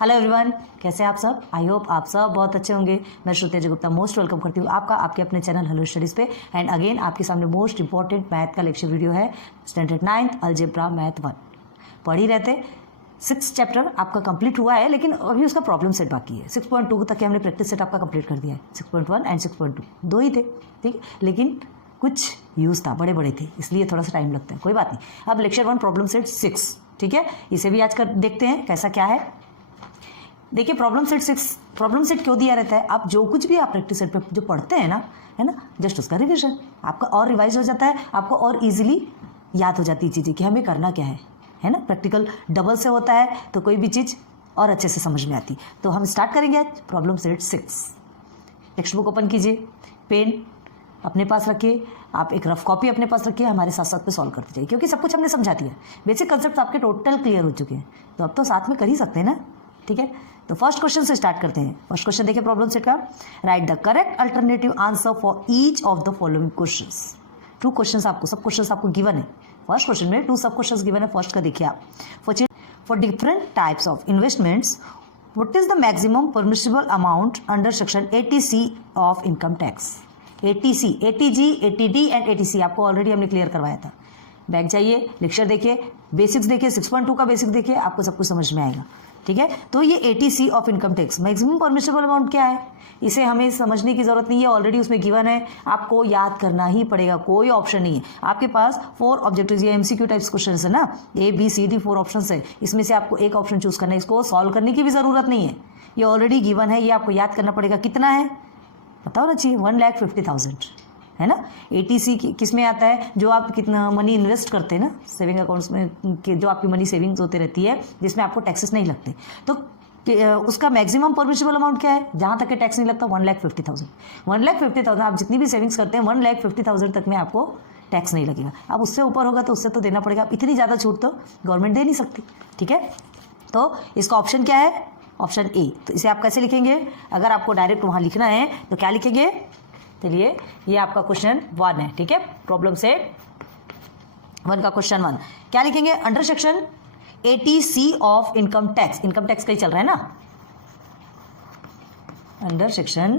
Hello everyone, कैसे हैं आप सब। आई होप आप सब बहुत अच्छे होंगे। मैं श्रुति गुप्ता मोस्ट वेलकम करती हूँ आपका आपके अपने चैनल हेलो स्टडीज़ पे। एंड अगेन आपके सामने मोस्ट इंपॉर्टेंट मैथ का लेक्चर वीडियो है। स्टैंडर्ड 9th अलजेब्रा मैथ 1 पढ़ ही रहते। 6 चैप्टर आपका कंप्लीट हुआ है, लेकिन अभी उसका प्रॉब्लम सेट बाकी है। 6.2 तक हमने प्रैक्टिस सेट आपका कंप्लीट कर दिया है। 6.1 एंड 6.2 दो ही थे, ठीक है, लेकिन कुछ यूज़ था, बड़े बड़े थे, इसलिए थोड़ा सा टाइम लगता है, कोई बात नहीं। अब लेक्चर 1 प्रॉब्लम सेट 6, ठीक है, इसे भी आज कर देखते हैं कैसा क्या है। देखिए प्रॉब्लम सेट 6, प्रॉब्लम सेट क्यों दिया रहता है, आप जो कुछ भी आप प्रैक्टिस सेट पे जो पढ़ते हैं ना, है ना, जस्ट उसका रिविजन आपका और रिवाइज हो जाता है, आपको और इजीली याद हो जाती है चीज़ें कि हमें करना क्या है ना। प्रैक्टिकल डबल से होता है तो कोई भी चीज़ और अच्छे से समझ में आती। तो हम स्टार्ट करेंगे आज problem set 6। Text book open कीजिए, पेन अपने पास रखिए, आप एक रफ कॉपी अपने पास रखिए, हमारे साथ साथ पे सॉल्व करते जाइए, क्योंकि सब कुछ हमने समझा दिया। बेसिक कंसेप्ट आपके टोटल क्लियर हो चुके हैं, तो अब तो साथ में कर ही सकते हैं ना, ठीक है। तो फर्स्ट क्वेश्चन से स्टार्ट करते हैं। फर्स्ट क्वेश्चन देखिए प्रॉब्लम सेट का, right the correct alternative answer for each of the following questions. 2 questions आपको, सब क्वेश्चंस आपको गिवन है। फर्स्ट क्वेश्चन में 2 सब क्वेश्चंस गिवन है। फर्स्ट का देखिए आप, for different types of investments what is the maximum permissible amount under section 80C of income tax. 80C, 80G, 80D and 80C आपको ऑलरेडी हमने क्लियर करवाया था। बैक जाइए, लेक्चर देखिए, बेसिक्स देखिए, 6.2 का बेसिक देखिए, आपको सब कुछ समझ में आएगा, ठीक है। तो ये 80C of income tax, maximum permissible amount क्या है, इसे हमें समझने की जरूरत नहीं है, ऑलरेडी उसमें गिवन है, आपको याद करना ही पड़ेगा, कोई ऑप्शन नहीं है आपके पास। 4 ऑब्जेक्टिव्स, ये MCQ टाइप्स क्वेश्चन है ना, ABCD 4 ऑप्शन है, इसमें से आपको एक ऑप्शन चूज करना है, इसको सॉल्व करने की भी जरूरत नहीं है, ये ऑलरेडी गिवन है, ये आपको याद करना पड़ेगा। कितना है बताओ ना चाहिए, 1,50,000 है ना। 80C किस में आता है, जो आप कितना मनी इन्वेस्ट करते हैं ना सेविंग अकाउंट्स में, जो आपकी मनी सेविंग्स होती रहती है जिसमें आपको टैक्सेस नहीं लगते, तो उसका मैक्सिमम परमिसिबल अमाउंट क्या है, जहां तक के टैक्स नहीं लगता, 1,50,000। 1,50,000 आप जितनी भी सेविंग्स करते हैं 1,50,000 तक में आपको टैक्स नहीं लगेगा। अब उससे ऊपर होगा तो उससे तो देना पड़ेगा, इतनी ज़्यादा छूट तो गवर्नमेंट दे नहीं सकती, ठीक है। तो इसका ऑप्शन क्या है, ऑप्शन ए। तो इसे आप कैसे लिखेंगे, अगर आपको डायरेक्ट वहाँ लिखना है तो क्या लिखेंगे, चलिए ये आपका क्वेश्चन 1 है, ठीक है। प्रॉब्लम सेट 1 का क्वेश्चन 1 क्या लिखेंगे, under section 80C of income tax, income tax का ही चल रहा है ना, under section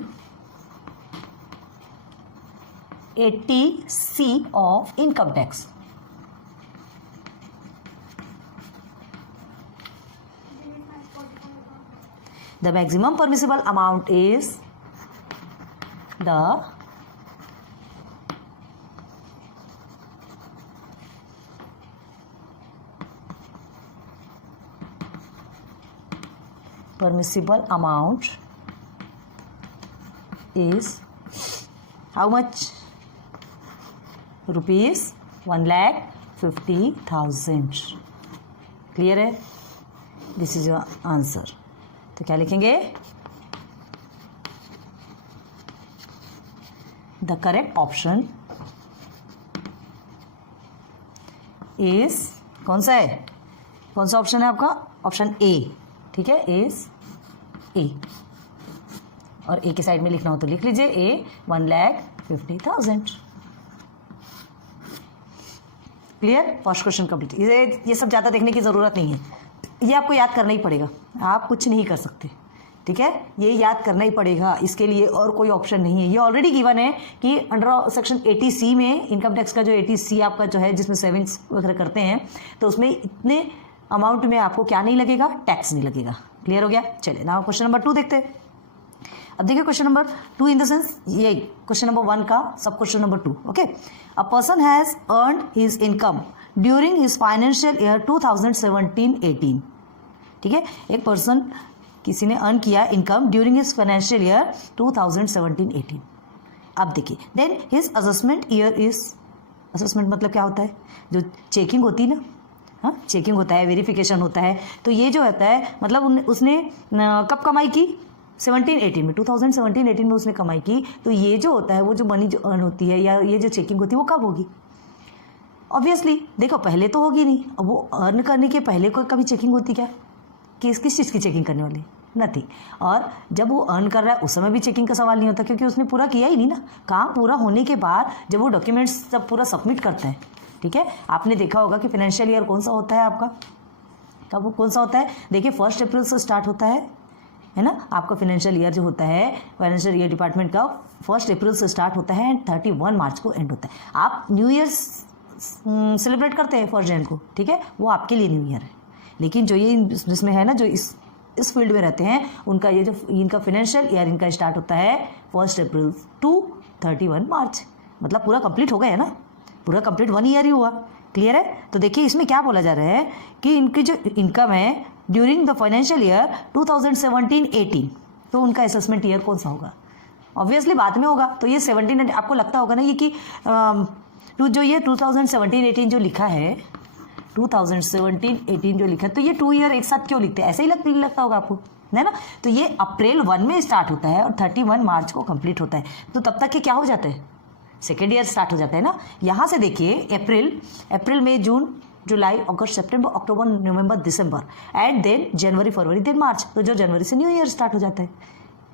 80C of income tax, the maximum permissible amount is the permissible amount is how much, rupees 1,50,000। Clear है, दिस इज योर आंसर। तो क्या लिखेंगे, the correct option is, कौन सा है, कौन सा ऑप्शन है आपका, ऑप्शन ए, ठीक है, इज ए। और ए के साइड में लिखना हो तो लिख लीजिए ए, 1,50,000। Clear, first question complete. ये सब ज़्यादा देखने की ज़रूरत नहीं है, ये आपको याद करना ही पड़ेगा, आप कुछ नहीं कर सकते, ठीक है, ये याद करना ही पड़ेगा, इसके लिए और कोई ऑप्शन नहीं है। ये ऑलरेडी गिवन है कि अंडर सेक्शन 80C में इनकम टैक्स का जो 80C आपका जो है जिसमें सेविंग्स वगैरह करते हैं, तो उसमें इतने अमाउंट में आपको क्या नहीं लगेगा, टैक्स नहीं लगेगा। क्लियर हो गया, चलिए नाउ क्वेश्चन नंबर 2 देखते हैं। अब देखिए question number 2 in the sense ये क्वेश्चन नंबर 1 का sub question number 2, okay. A person has earned his income during his financial year 2017-18, ठीक है, एक पर्सन किसी ने अर्न किया income during his financial year 2017-18। अब देखिए then his assessment year is, assessment मतलब क्या होता है, जो चेकिंग होती है ना, हाँ चेकिंग होता है, वेरिफिकेशन होता है, तो ये जो होता है मतलब उसने कब कमाई की, 17-18 में, 2017-18 में उसने कमाई की, तो ये जो होता है वो जो मनी जो अर्न होती है या ये जो चेकिंग होती है वो कब होगी, ऑब्वियसली देखो पहले तो होगी नहीं, अब वो अर्न करने के पहले कोई कभी चेकिंग होती क्या, किस चीज़ की चेकिंग करने वाली, नथिंग। और जब वो अर्न कर रहा है उस समय भी चेकिंग का सवाल नहीं होता, क्योंकि उसने पूरा किया ही नहीं ना, काम पूरा होने के बाद जब वो डॉक्यूमेंट्स सब पूरा सबमिट करता है, ठीक है। आपने देखा होगा कि फाइनेंशियल ईयर कौन सा होता है आपका, कब कौन सा होता है? देखिए 1 अप्रैल से स्टार्ट होता है ना, आपका फाइनेंशियल ईयर जो होता है, फाइनेंशियल ईयर डिपार्टमेंट का 1 अप्रैल से स्टार्ट होता है एंड 31 मार्च को एंड होता है। आप न्यू ईयर सेलिब्रेट करते हैं 1 जनवरी को, ठीक है, वो आपके लिए न्यू ईयर है। लेकिन जो ये जिसमें है ना, जो इस फील्ड में रहते हैं, उनका ये जो इनका फाइनेंशियल ईयर इनका स्टार्ट होता है 1 अप्रैल टू 31 मार्च, मतलब पूरा कंप्लीट हो गया है ना, पूरा कंप्लीट 1 ईयर ही हुआ। क्लियर है? तो देखिए इसमें क्या बोला जा रहा है कि इनकी जो इनकम है ड्यूरिंग द फाइनेंशियल ईयर 2017-18, तो उनका असेसमेंट ईयर कौन सा होगा? ऑब्वियसली बाद में होगा। तो ये 17 आपको लगता होगा ना ये कि जो ये 2017-18 जो लिखा है, 2017-18 जो लिखा है, तो ये 2 ईयर एक साथ क्यों लिखते हैं? ऐसे ही लगता होगा आपको, है ना। तो ये अप्रैल 1 में स्टार्ट होता है और 31 मार्च को कंप्लीट होता है, तो तब तक के क्या हो जाता है? सेकेंड ईयर स्टार्ट हो जाता है ना। यहाँ से देखिए April May June July August September October November December and then January February then March, तो जो जनवरी से न्यू ईयर स्टार्ट हो जाता है।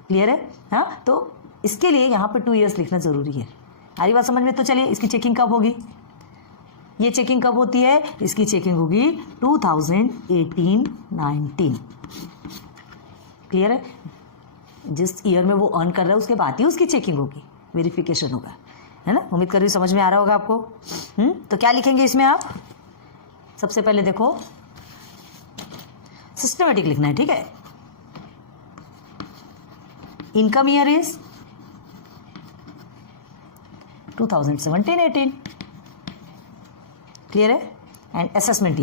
क्लियर है? हाँ, तो इसके लिए यहाँ पे 2 ईयर्स लिखना ज़रूरी है। सारी बात समझ में? तो चलिए इसकी चेकिंग कब होगी? ये चेकिंग कब होती है? इसकी चेकिंग होगी 2018-19। क्लियर है? जिस ईयर में वो अर्न कर रहा है उसके बाद ही उसकी चेकिंग होगी, वेरिफिकेशन होगा, है ना। उम्मीद कर रही हूँ समझ में आ रहा होगा आपको। तो क्या लिखेंगे इसमें आप? सबसे पहले देखो सिस्टमेटिक लिखना है, ठीक है। इनकम ईयर इज 2017-18, क्लियर है। एंड असेसमेंट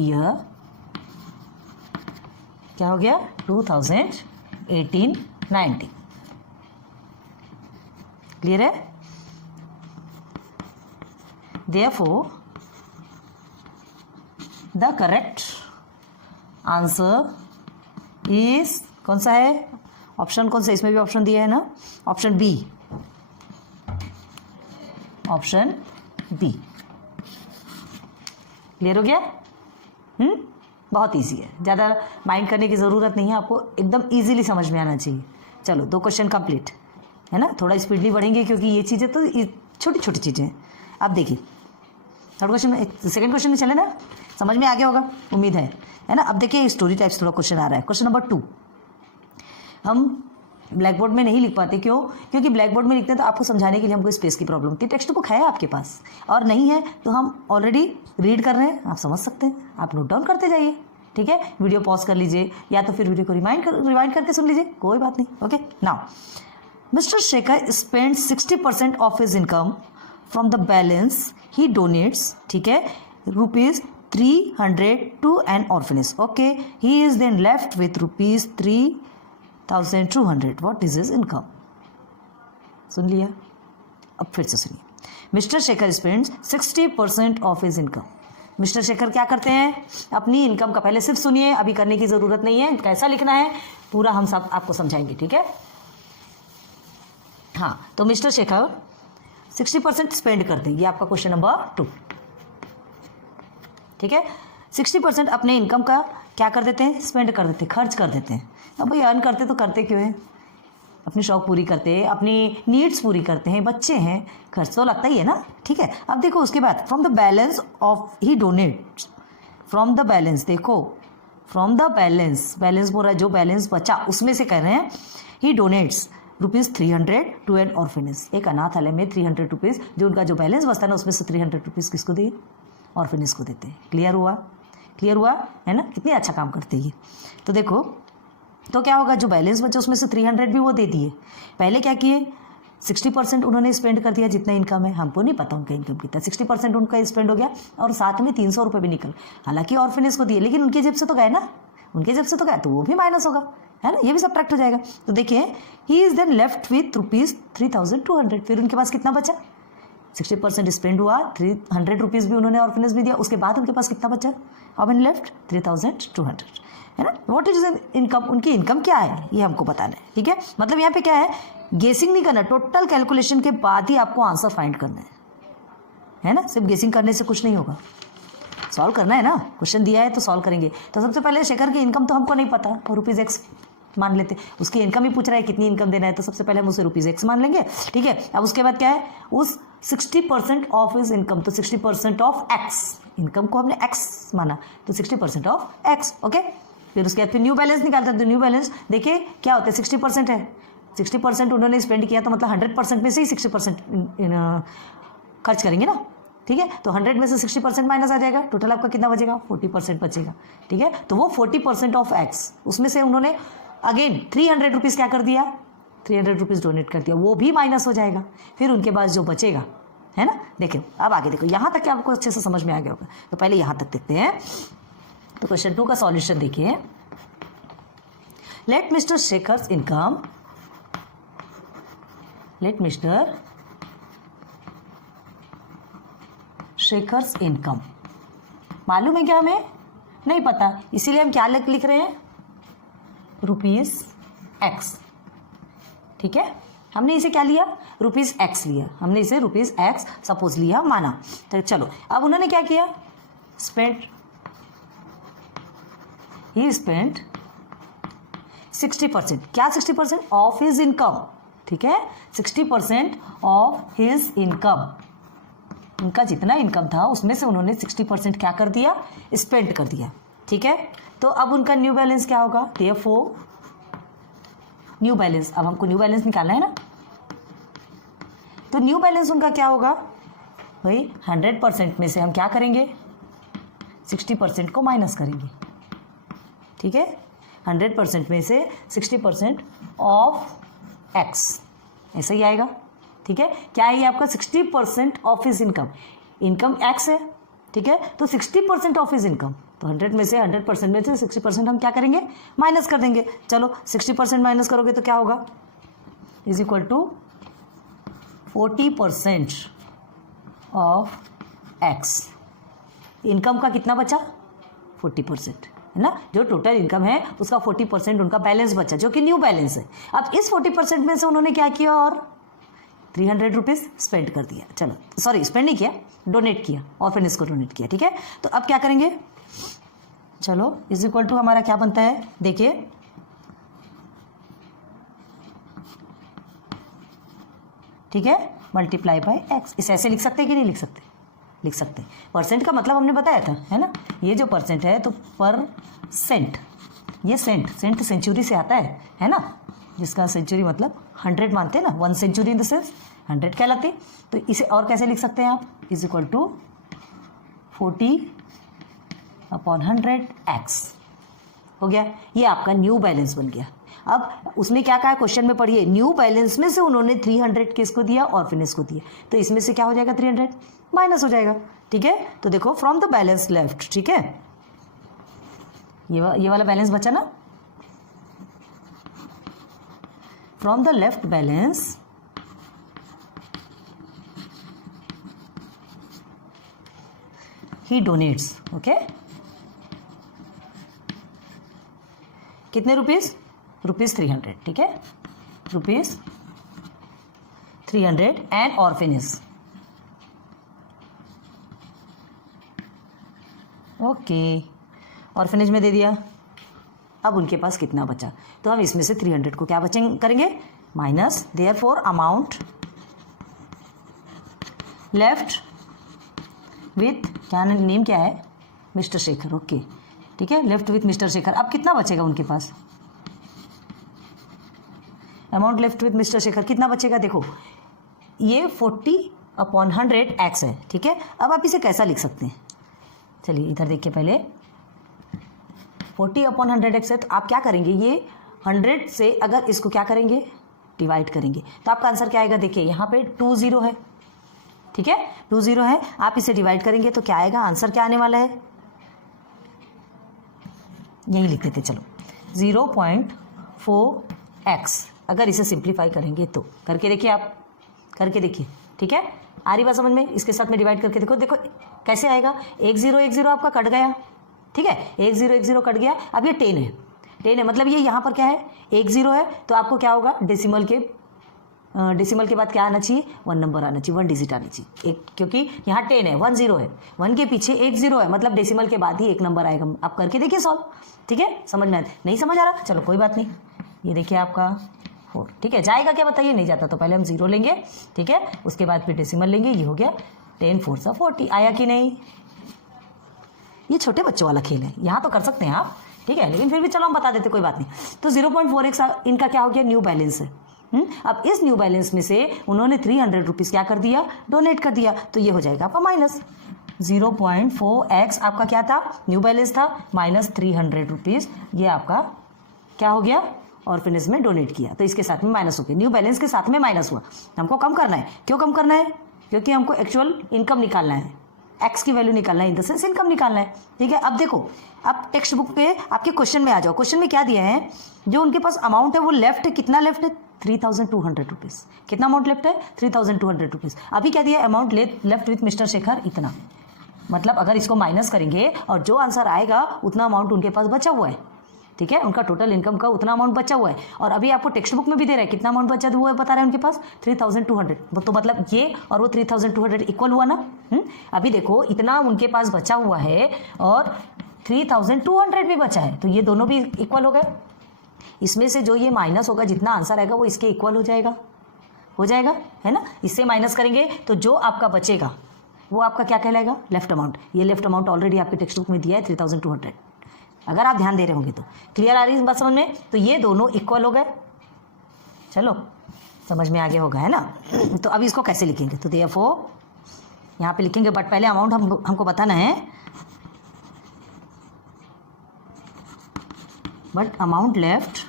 ईयर क्या हो गया? 2018-19, क्लियर है। Therefore, the correct answer is कौन सा है? ऑप्शन कौन सा? इसमें भी ऑप्शन दिया है ना, option B, option B. Clear हो गया? बहुत इजी है, ज़्यादा माइंड करने की ज़रूरत नहीं है, आपको एकदम इजीली समझ में आना चाहिए। चलो 2 क्वेश्चन कंप्लीट, है ना। थोड़ा स्पीडली बढ़ेंगे क्योंकि ये चीज़ें तो छोटी छोटी चीज़ें हैं। अब देखिए थर्ड क्वेश्चन, सेकंड क्वेश्चन में चले ना, समझ में आ गया होगा, उम्मीद है ना। अब देखिए स्टोरी टाइप्स थोड़ा क्वेश्चन आ रहा है। क्वेश्चन नंबर 2 हम ब्लैक बोर्ड में नहीं लिख पाते, क्यों? क्योंकि ब्लैक बोर्ड में लिखते हैं तो आपको समझाने के लिए हमको स्पेस की प्रॉब्लम थी। टेक्स्ट बुक है आपके पास और नहीं है तो हम ऑलरेडी रीड कर रहे हैं, आप समझ सकते हैं, आप नोट डाउन करते जाइए, ठीक है। वीडियो पॉज कर लीजिए या तो फिर वीडियो को रिवाइंड करके सुन लीजिए, कोई बात नहीं। Okay, now Mr Shekhar spend 60% of his income from the balance he donates, ठीक है, ₹300 to an orphanage. Okay, he is then left with ₹3,200। What is his income? सुन लिया? अब फिर से सुनिए। Mr Shekhar spends 60% of his income. Mr Shekhar क्या करते हैं? अपनी इनकम का, पहले सिर्फ सुनिए, अभी करने की जरूरत नहीं है, कैसा लिखना है पूरा हम सब आपको समझाएंगे, ठीक है। हाँ, तो मिस्टर शेखर 60% स्पेंड करते हैं, ये आपका क्वेश्चन नंबर 2, ठीक है। 60% अपने इनकम का क्या कर देते हैं? स्पेंड कर देते हैं, खर्च कर देते हैं। अब भाई अर्न करते तो करते क्यों हैं? अपनी शौक पूरी करते हैं, अपनी नीड्स पूरी करते हैं, बच्चे हैं, खर्च तो लगता ही है ना, ठीक है। अब देखो उसके बाद from the balance of he donates, from the balance, देखो फ्रॉम द बैलेंस बोल रहा है, जो बैलेंस बचा उसमें से कह रहे हैं ही डोनेट्स ₹300 टू एन ऑर्फनेज। एक अनाथालय में ₹300, जो उनका जो बैलेंस बचता है ना उसमें से ₹300 किसको दिए? ऑर्फनेज को देते हैं। क्लियर हुआ? क्लियर हुआ है ना? कितने अच्छा काम करते हैं ये। तो देखो तो क्या होगा, जो बैलेंस बचा उसमें से 300 भी वो दे दिए। पहले क्या किए? 60% उन्होंने स्पेंड कर दिया, जितना इनकम है, हमको नहीं पता उनका इनकम कितना, 60% उनका स्पेंड हो गया और साथ में ₹300 भी निकल, हालांकि ऑर्फनेज को दिए, लेकिन उनके जेब से तो गए ना, उनके जेब से तो गया, तो वो भी माइनस होगा, है ना, ये भी सब्ट्रैक्ट हो जाएगा। तो देखिए he is then left with ₹3,200। फिर उनके पास कितना बचा? 60% स्पेंड हुआ, ₹300 भी उन्होंने ऑर्फनेज भी दिया, उसके बाद उनके पास कितना बचा? How many left? 3,200, है ना। What is income? उनकी इनकम क्या है ये हमको बताना है, ठीक है। मतलब यहाँ पे क्या है, गेसिंग नहीं करना, टोटल कैलकुलेशन के बाद ही आपको आंसर फाइंड करना है ना। सिर्फ गेसिंग करने से कुछ नहीं होगा, सॉल्व करना है ना। क्वेश्चन दिया है तो सॉल्व करेंगे। तो सबसे पहले शेखर की इनकम तो हमको नहीं पता, ₹X मान लेते हैं, उसकी इनकम ही पूछ रहा है कितनी इनकम देना है, तो सबसे पहले हम उसे ₹x मान लेंगे, ठीक है। अब उसके बाद क्या है, उस 60% ऑफ इज इनकम, तो 60% ऑफ x, इनकम को हमने x माना, तो 60% ऑफ x, ओके। फिर उसके बाद फिर न्यू बैलेंस निकालता है, तो न्यू बैलेंस देखिए क्या होता है, 60% है, 60% उन्होंने स्पेंड किया, तो मतलब 100% में से ही 60% खर्च करेंगे ना, ठीक है। तो 100 में से 60% माइनस आ जाएगा, टोटल आपका कितना बचेगा, 40% बचेगा, ठीक है। तो वो 40% ऑफ x, उसमें से उन्होंने अगेन 300 रुपीज़ क्या कर दिया, 300 रुपीज़ डोनेट कर दिया, वो भी माइनस हो जाएगा। फिर उनके बाद जो बचेगा, है ना, देखिए अब आगे देखो, यहाँ तक आपको अच्छे से समझ में आ गया होगा, तो पहले यहाँ तक देखते हैं। तो क्वेश्चन 2 का सॉल्यूशन देखिए, let Mr Shekhar's income, let Mr Shekhar's income, मालूम है क्या हमें, नहीं पता, इसीलिए हम क्या लिख रहे हैं, ₹x, ठीक है। हमने इसे क्या लिया, ₹x लिया, हमने इसे ₹x सपोज लिया, माना। तो चलो अब उन्होंने क्या किया, स्पेंट, ही स्पेंट 60%, क्या 60% ऑफ हिज इनकम, ठीक है, 60% ऑफ हिज इनकम, उनका जितना इनकम था उसमें से उन्होंने 60% क्या कर दिया, स्पेंड कर दिया, ठीक है। तो अब उनका न्यू बैलेंस क्या होगा, देयरफॉर न्यू बैलेंस, अब हमको न्यू बैलेंस निकालना है ना, तो न्यू बैलेंस उनका क्या होगा भाई, 100% में से हम क्या करेंगे, 60% को माइनस करेंगे, ठीक है। 100% में से 60% ऑफ x, ऐसा ही आएगा, ठीक है। क्या है ये आपका, 60% of his income, income x है, ठीक है, तो 60% ऑफ हिज इनकम, तो 100 में से 100% में से 60% हम क्या करेंगे, माइनस कर देंगे। चलो 60% माइनस करोगे तो क्या होगा, is equal to 40% of x, income का कितना बचा, 40%, है ना, जो टोटल इनकम है उसका 40% उनका बैलेंस बचा, जो कि न्यू बैलेंस है। अब इस 40% में से उन्होंने क्या किया, और 300 रुपीज़ स्पेंड कर दिया, चलो सॉरी स्पेंड नहीं किया, डोनेट किया, ऑर्फनेज को डोनेट किया, ठीक है। तो अब क्या करेंगे, चलो इज इक्वल टू हमारा क्या बनता है, देखिए ठीक है, मल्टीप्लाई बाय x, इसे ऐसे लिख सकते हैं कि नहीं लिख सकते, लिख सकते हैं। परसेंट का मतलब हमने बताया था, है ना, ये जो परसेंट है तो परसेंट, ये सेंट सेंचुरी से आता है ना, जिसका सेंचुरी मतलब 100 मानते हैं ना, 1 सेंचुरी इन द सेंस 100 कहलाते। तो इसे और कैसे लिख सकते हैं आप, इज इक्वल टू 40/100x हो गया, ये आपका न्यू बैलेंस बन गया। अब उसमें क्या कहा क्वेश्चन में पढ़िए, न्यू बैलेंस में से उन्होंने 300 किसको दिया, ऑर्फनेज को दिया, तो इसमें से क्या हो जाएगा, 300 माइनस हो जाएगा, ठीक है। तो देखो फ्रॉम द बैलेंस लेफ्ट, ठीक है, ये वाला बैलेंस बचा ना, from the left balance he donates, okay, कितने रुपीस, ₹300, ठीक है, ₹300 एंड ऑर्फनेज, ओके, ऑर्फनेज में दे दिया। अब उनके पास कितना बचा, तो हम इसमें से 300 को क्या करेंगे, minus, therefore amount left with, क्या नेम क्या है, मिस्टर शेखर, ओके, ठीक है, लेफ्ट विथ मिस्टर शेखर। अब कितना बचेगा उनके पास, amount left with Mr Shekhar कितना बचेगा, देखो ये 40/100x है, ठीक है। अब आप इसे कैसा लिख सकते हैं, चलिए इधर देखिए, पहले 40/100x है, तो आप क्या करेंगे, ये 100 से अगर इसको क्या करेंगे, डिवाइड करेंगे, तो आपका आंसर क्या आएगा, देखिए यहाँ पे 2 0 है, ठीक है, 2 0 है, आप इसे डिवाइड करेंगे तो क्या आएगा, आंसर क्या आने वाला है, यही लिख देते, चलो 0.4x, अगर इसे सिंप्लीफाई करेंगे तो, करके देखिए आप, करके देखिए, ठीक है, आ रही बात समझ में, इसके साथ में डिवाइड करके देखो, देखो कैसे आएगा, 1 0 आपका कट गया, ठीक है, 1 0 कट गया। अब ये 10 है, मतलब ये यहाँ पर क्या है, 1 0 है, तो आपको क्या होगा, डेसिमल के बाद क्या आना चाहिए, 1 नंबर आना चाहिए, 1 डिजिट आना चाहिए, एक, क्योंकि यहाँ 10 है, 1 0 है, 1 के पीछे 1 0 है, मतलब डेसिमल के बाद ही 1 नंबर आएगा। आप करके देखिए सॉल्व, ठीक है, समझ में नहीं समझ आ रहा, चलो कोई बात नहीं, ये देखिए आपका 4, ठीक है। जाएगा क्या बताइए, नहीं जाता, तो पहले हम 0 लेंगे, ठीक है, उसके बाद फिर डेसिमल लेंगे, ये हो गया 10 4 सा 40, आया कि नहीं। ये छोटे बच्चों वाला खेल है, यहाँ तो कर सकते हैं आप, ठीक है, लेकिन फिर भी चलो हम बता देते, कोई बात नहीं। तो 0.4x इनका क्या हो गया, न्यू बैलेंस है। अब इस न्यू बैलेंस में से उन्होंने 300 रुपीज़ क्या कर दिया, डोनेट कर दिया, तो ये हो जाएगा आपका माइनस 0.4x आपका क्या था, न्यू बैलेंस था, माइनस 300 रुपीज़, ये आपका क्या हो गया, ऑर्फेनेज में डोनेट किया, तो इसके साथ में माइनस हो गया, न्यू बैलेंस के साथ में माइनस हुआ। हमको कम करना है, क्यों कम करना है, क्योंकि हमको एक्चुअल इनकम निकालना है, एक्स की वैल्यू निकालना है, इन द सेंस इनकम निकालना है, ठीक है। अब देखो, अब टेक्स्ट बुक पे आपके क्वेश्चन में आ जाओ, क्वेश्चन में क्या दिया है, जो उनके पास अमाउंट है वो लेफ्ट है, कितना लेफ्ट है, 3200 रुपीज़, कितना अमाउंट लेफ्ट है, 3200 रुपीज़। अभी क्या दिया, amount left with Mr Shekhar इतना, मतलब अगर इसको माइनस करेंगे और जो आंसर आएगा उतना अमाउंट उनके पास बचा हुआ है, ठीक है, उनका टोटल इनकम का उतना अमाउंट बचा हुआ है। और अभी आपको टेक्स्ट बुक में भी दे रहा है कितना अमाउंट बचा हुआ है, बता रहे हैं उनके पास 3200, तो मतलब ये और वो 3200 इक्वल हुआ ना। अभी देखो इतना उनके पास बचा हुआ है और 3200 भी बचा है, तो ये दोनों भी इक्वल हो गए। इसमें से जो ये माइनस होगा, जितना आंसर आएगा वो इसके इक्वल हो जाएगा, है ना। इससे माइनस करेंगे तो जो आपका बचेगा वो आपका क्या कहलाएगा, लेफ्ट अमाउंट। ये लेफ्ट अमाउंट ऑलरेडी आपके टेक्स्ट बुक में दिया है 3200, अगर आप ध्यान दे रहे होंगे तो। क्लियर आ रही है बात समझ में, तो ये दोनों इक्वल हो गए, चलो समझ में आगे होगा, है ना। तो अब इसको कैसे लिखेंगे, तो देयरफॉर यहाँ पे लिखेंगे, बट पहले अमाउंट हमको बताना है, but amount left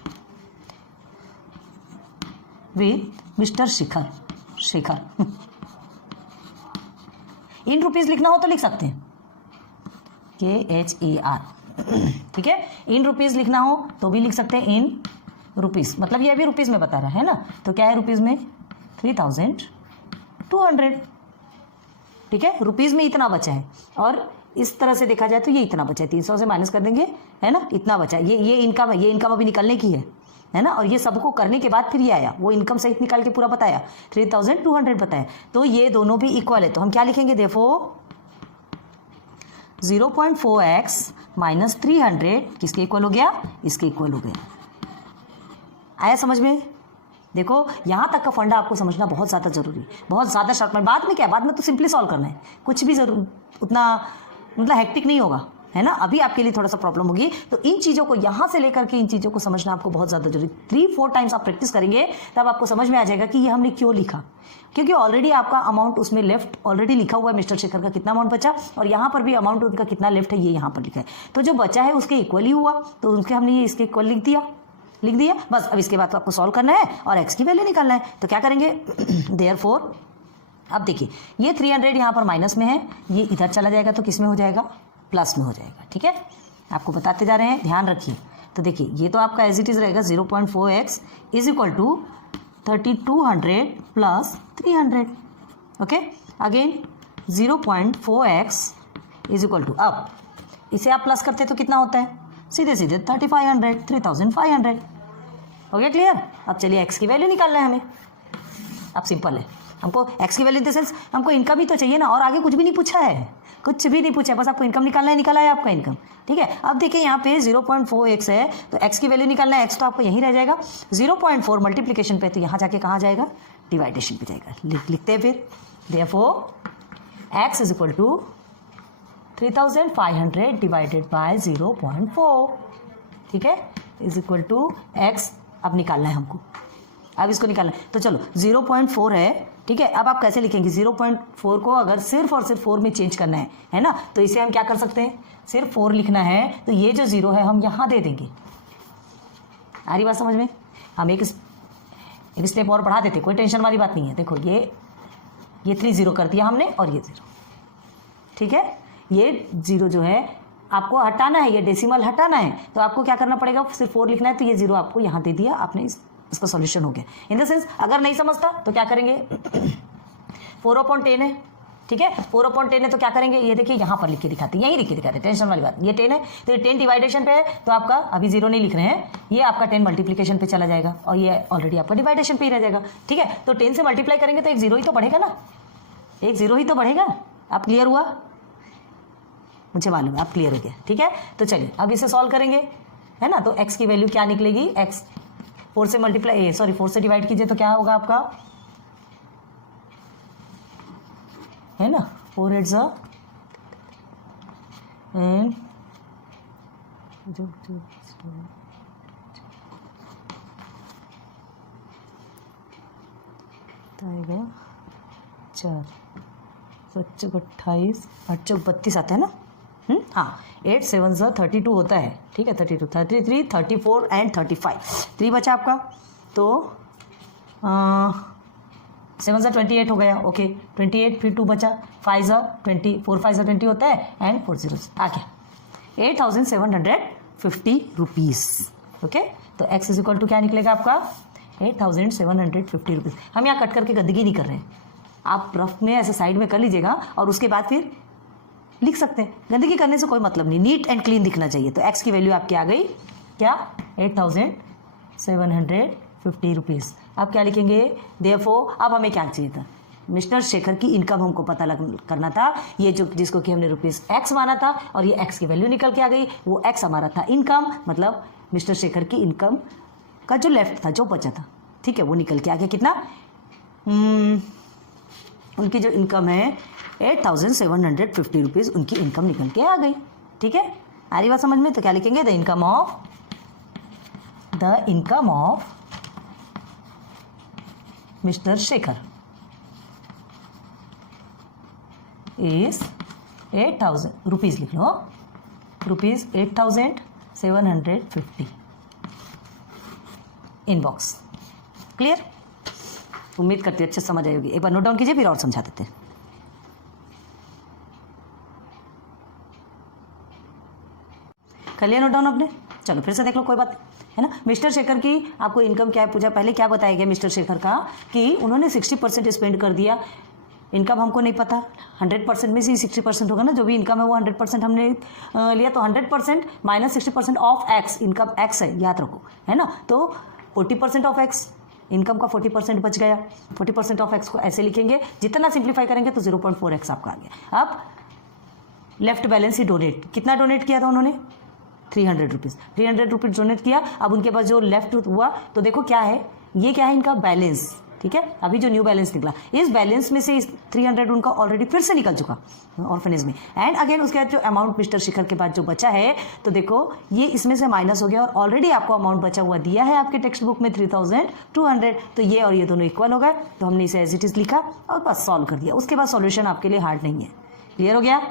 with Mr Shekhar in rupees लिखना हो तो लिख सकते हैं, KHER, ठीक है। इन रुपीज़ लिखना हो तो भी लिख सकते हैं, इन रुपीज़, मतलब ये अभी रुपीज़ में बता रहा है ना, तो क्या है रुपीज़ में 3200, ठीक है, रुपीज़ में इतना बचा है। और इस तरह से देखा जाए तो ये इतना बचा है, 300 से माइनस कर देंगे, है ना, इतना बचा है, ये इनकम है, ये इनकम अभी निकलने की है ना। और ये सबको करने के बाद फिर ये आया, वो इनकम सहित निकाल के पूरा बताया, 3200 बताया, तो ये दोनों भी इक्वल है। तो हम क्या लिखेंगे, देखो 0.4x माइनस 300 किसके इक्वल हो गया, इसके इक्वल हो गया। आया समझ में। देखो यहाँ तक का फंडा आपको समझना बहुत ज़्यादा जरूरी है, बहुत ज़्यादा शार्प में। बाद में क्या, बाद में तो सिंपली सॉल्व करना है, कुछ भी जरूर उतना मतलब हेक्टिक नहीं होगा, है ना। अभी आपके लिए थोड़ा सा प्रॉब्लम होगी, तो इन चीज़ों को यहाँ से लेकर के इन चीज़ों को समझना आपको बहुत ज़्यादा जरूरी। 3-4 टाइम्स आप प्रैक्टिस करेंगे तब आपको समझ में आ जाएगा कि ये हमने क्यों लिखा, क्योंकि ऑलरेडी आपका अमाउंट उसमें लेफ्ट ऑलरेडी लिखा हुआ है, मिस्टर शेखर का कितना अमाउंट बचा, और यहाँ पर भी अमाउंट उनका कितना लेफ्ट है ये यहाँ पर लिखा है, तो जो बचा है उसके इक्वल ही हुआ, तो उसके हमने ये इसके इक्वल लिख दिया बस। अब इसके बाद तो आपको सॉल्व करना है और एक्स की वैल्यू निकालना है, तो क्या करेंगे, देयरफॉर अब देखिए ये 300 यहाँ पर माइनस में है, ये इधर चला जाएगा तो किस में हो जाएगा, प्लस में हो जाएगा, ठीक है। आपको बताते जा रहे हैं, ध्यान रखिए। तो देखिए ये तो आपका एज इट इज़ रहेगा, 0.4x is equal to 3200 plus 300, okay. Again 0.4x is equal to, अब इसे आप प्लस करते तो कितना होता है, सीधे 3500 हो गया, क्लियर। अब चलिए एक्स की वैल्यू निकालना है हमें, अब सिंपल है, हमको एक्स की वैल्यू इन द सेंस हमको इनकम ही तो चाहिए ना, और आगे कुछ भी नहीं पूछा है, कुछ भी नहीं पूछा है, बस आपको इनकम निकालना है, निकाला है आपका इनकम, ठीक है। अब देखिए यहाँ पे 0.4x है, तो एक्स की वैल्यू निकालना है, एक्स तो आपको यहीं रह जाएगा, 0.4 मल्टीप्लीकेशन पे, तो यहाँ जाके कहाँ जाएगा, डिवाइडेशन पे जाएगा। लिखते हैं फिर, therefore x is equal to 3500 divided by 0.4, ठीक है, इज इक्वल टू एक्स। अब निकालना है हमको, अब इसको निकालना है, तो चलो 0.4 है, ठीक है। अब आप कैसे लिखेंगे, 0.4 को अगर सिर्फ और सिर्फ 4 में चेंज करना है ना, तो इसे हम क्या कर सकते हैं, सिर्फ 4 लिखना है, तो ये जो 0 है हम यहाँ दे देंगे। आ रही बात समझ में, हम एक स्टेप और बढ़ा देते, कोई टेंशन वाली बात नहीं है। देखो ये 3 0 कर दिया हमने, और ये 0, ठीक है। ये 0 जो है आपको हटाना है, ये डेसिमल हटाना है, तो आपको क्या करना पड़ेगा, सिर्फ 4 लिखना है, तो ये 0 आपको यहाँ दे दिया आपने, इसका सॉल्यूशन हो गया। इन द सेंस अगर नहीं समझता तो क्या करेंगे, 4/10 है, ठीक है, 4/10 है, तो क्या करेंगे, ये देखिए यहाँ पर लिख के दिखाते, यहीं लिख के दिखाते, टेंशन वाली बात। ये 10 है, तो ये 10 डिवाइडेशन पे है, तो आपका अभी 0 नहीं लिख रहे हैं, ये आपका 10 मल्टीप्लीकेशन पे चला जाएगा, और ये ऑलरेडी आपका डिवाइडेशन पे ही रह जाएगा, ठीक है। तो 10 से मल्टीप्लाई करेंगे तो एक 0 ही तो बढ़ेगा ना, एक 0 ही तो बढ़ेगा। आप क्लियर हुआ, मुझे मालूम है आप क्लियर हो गया, ठीक है। तो चलिए अब इसे सॉल्व करेंगे, है ना। तो x की वैल्यू क्या निकलेगी, x 4 से मल्टीप्लाई 4 से डिवाइड कीजिए तो क्या होगा आपका, है ना, 4 8 एंड आएगा 4 7 28 8 32 आता है ना। हाँ, 8 7 32 होता है, ठीक है, 32 33 34 एंड 35, 3 बचा आपका, तो 7 28 हो गया, ओके 28, फिर 2 बचा, 5 20, 4 5 20 होता है एंड 4 0 आ गया 8750 रुपीज़। ओके, तो x इज इक्वल टू क्या निकलेगा आपका 8750 रुपीज़। हम यहाँ कट करके गंदगी नहीं कर रहे हैं, आप रफ में ऐसे साइड में कर लीजिएगा और उसके बाद फिर लिख सकते हैं। गंदगी करने से कोई मतलब नहीं, नीट एंड क्लीन दिखना चाहिए। तो x की वैल्यू आपकी आ गई क्या 8750 रुपीज़। अब क्या लिखेंगे, देयरफॉर अब हमें क्या चाहिए था, मिस्टर शेखर की इनकम हमको पता करना था, ये जो जिसको कि हमने ₹x माना था और ये x की वैल्यू निकल के आ गई, वो x हमारा था इनकम, मतलब मिस्टर शेखर की इनकम का जो लेफ्ट था, जो बचा था, ठीक है, वो निकल के आ गया कितना, उनकी जो इनकम है 8750 रुपीज़ उनकी इनकम निकल के आ गई। ठीक है, आ रही बात समझ में। तो क्या लिखेंगे, the income of mister Shekhar is 8000 rupees, लिख लो ₹8750 इनबॉक्स। क्लियर, उम्मीद करती है अच्छे समझ आई होगी। एक बार नोट डाउन कीजिए, फिर और समझा देते हैं। कर लिया नोट डाउन आपने, चलो फिर से देख लो, कोई बात है ना। मिस्टर शेखर की आपको इनकम क्या है पूछा, पहले क्या बताया गया मिस्टर शेखर का कि उन्होंने 60% स्पेंड कर दिया। इनकम हमको नहीं पता, 100% में से 60% होगा ना, जो भी इनकम है वो 100% हमने लिया, तो 100% minus 60% of x, income x है याद रखो, है ना। तो 40% ऑफ एक्स, इनकम का 40% बच गया, 40% ऑफ एक्स को ऐसे लिखेंगे, जितना सिंप्लीफाई करेंगे तो 0.4x आपका आ गया। अब लेफ्ट बैलेंस ही डोनेट, कितना डोनेट किया था उन्होंने 300 रुपीज़, 300 रुपीज़ डोनेट किया। अब उनके पास जो लेफ्ट हुआ, तो देखो क्या है, ये क्या है इनका बैलेंस, ठीक है, अभी जो न्यू बैलेंस निकला, इस बैलेंस में से इस 300 उनका ऑलरेडी फिर से निकल चुका ऑर्फनेज में, एंड अगेन उसके बाद जो अमाउंट मिस्टर शेखर के बाद जो बचा है, तो देखो ये इसमें से माइनस हो गया और ऑलरेडी आपको अमाउंट बचा हुआ दिया है आपके टेक्स्ट बुक में 3200, तो ये और ये दोनों इक्वल हो गए, तो हमने इसे एज इट इज लिखा और बस सॉल्व कर दिया। उसके बाद सॉल्यूशन आपके लिए हार्ड नहीं है। क्लियर हो गया।